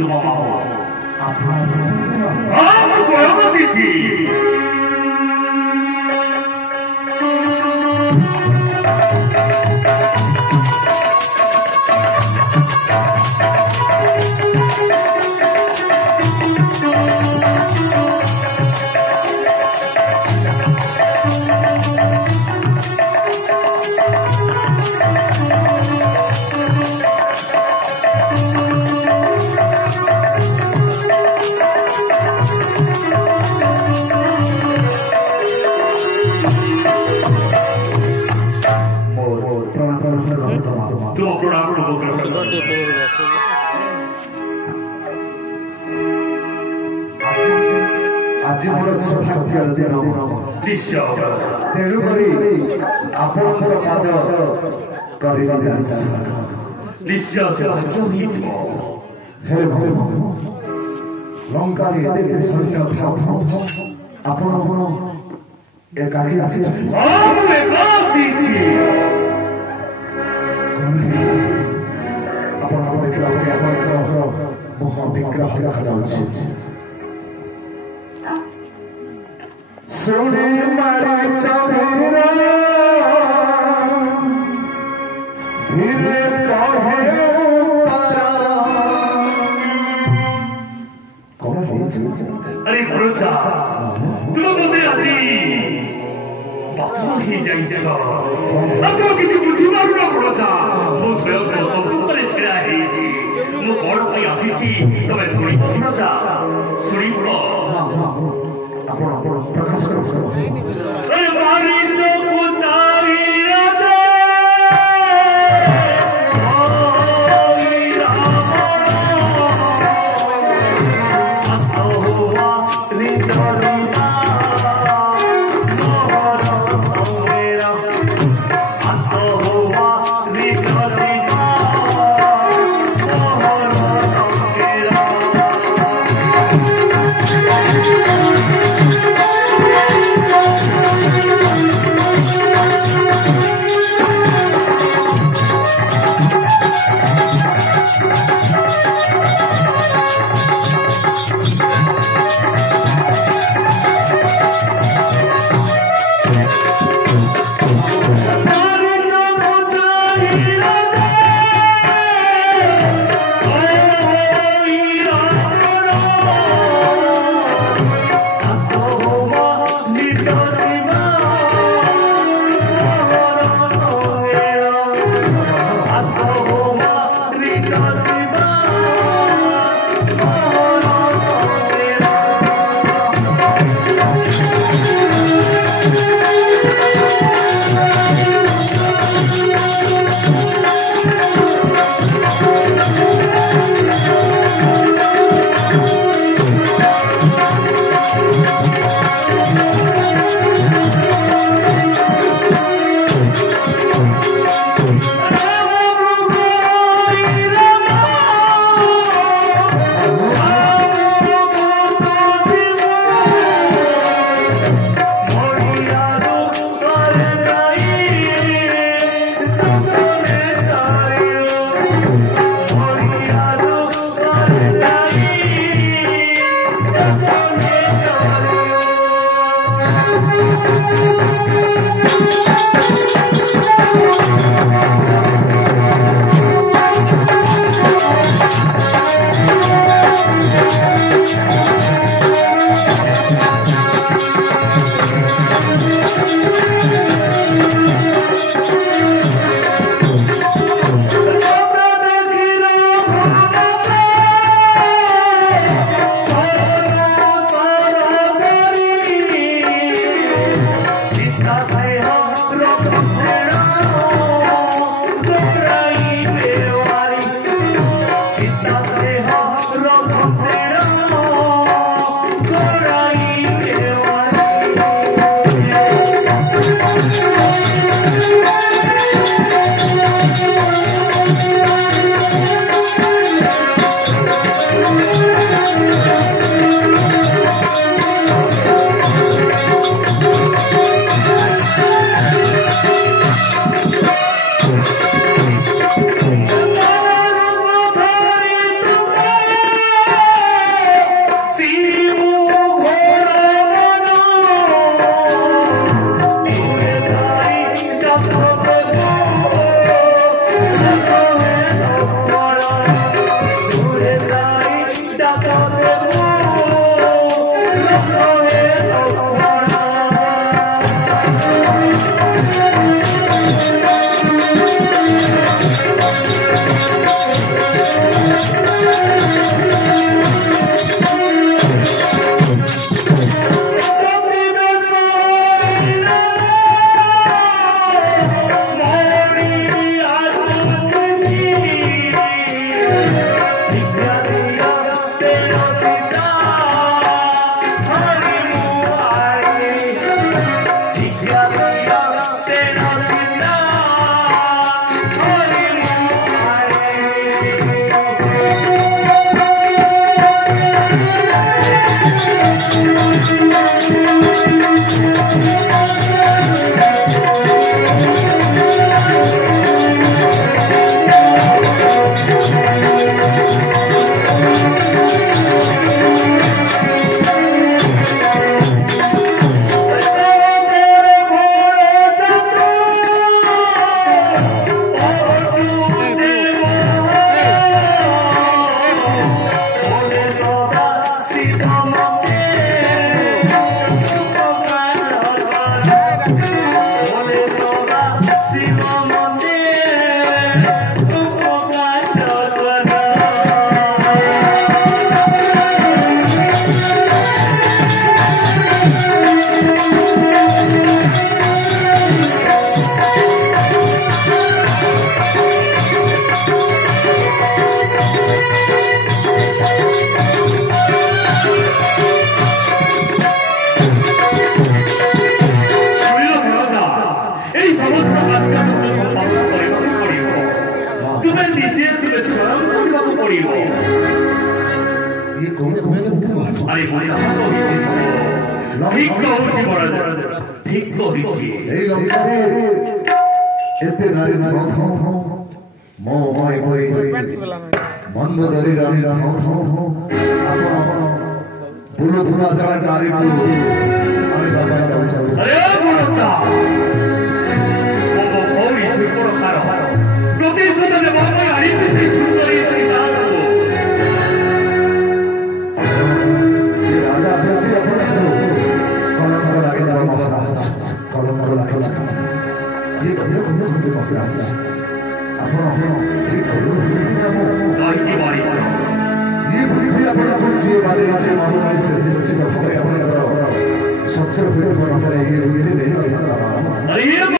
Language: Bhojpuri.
ତୁମ ମାମୁଁ ଆପଣ ଆସିଛନ୍ତି ନା? ହଁ ମୁଁ ସ୍ୱୟଂ ଆସିଛି। आज मोर सौभाग्यर दिन तेणुक आपण पाद लंकार सैन्य आपण एकाकी आसी मुह विग्रह देखा सुनी मारी चबूरा धीरे कहे अरे प्रजा तुम मुझे আজি बाथरूम ही जाइछ अतो किछि बुझी मारु ना प्रजा मो स्वयं सब करे छेड़ा हेछि मो कोड पई आसीछि तमे सुनी प्रजा सुनी पड़ो आपण प्रकाश करो अरे मारी चौपुचारी राजा ঠিক কହୁଛି ମହାରାଜ ঠিক କହିଛି এই লঙ্কারে এতে নারী রথ মো ময় বই মন্দদারি রানী রথ আপন বুলো ধুলা যারা নারী আমি বাবা যাও আরে মহারাজ ও ওই সুপর খার প্রতিশোধ নেব আমি আরিতে সেই সুন্দরী সীতা রাজা প্রতি আপন কলঙ্ক লাগে না মহারাজ কলঙ্ক লাগে না ये कभी कभी कभी महाराज আপন ঠিক করুন কাহিনী বাড়ি ये बुद्धि अपना कुछ ये बातें ऐसे मालूम है से निश्चित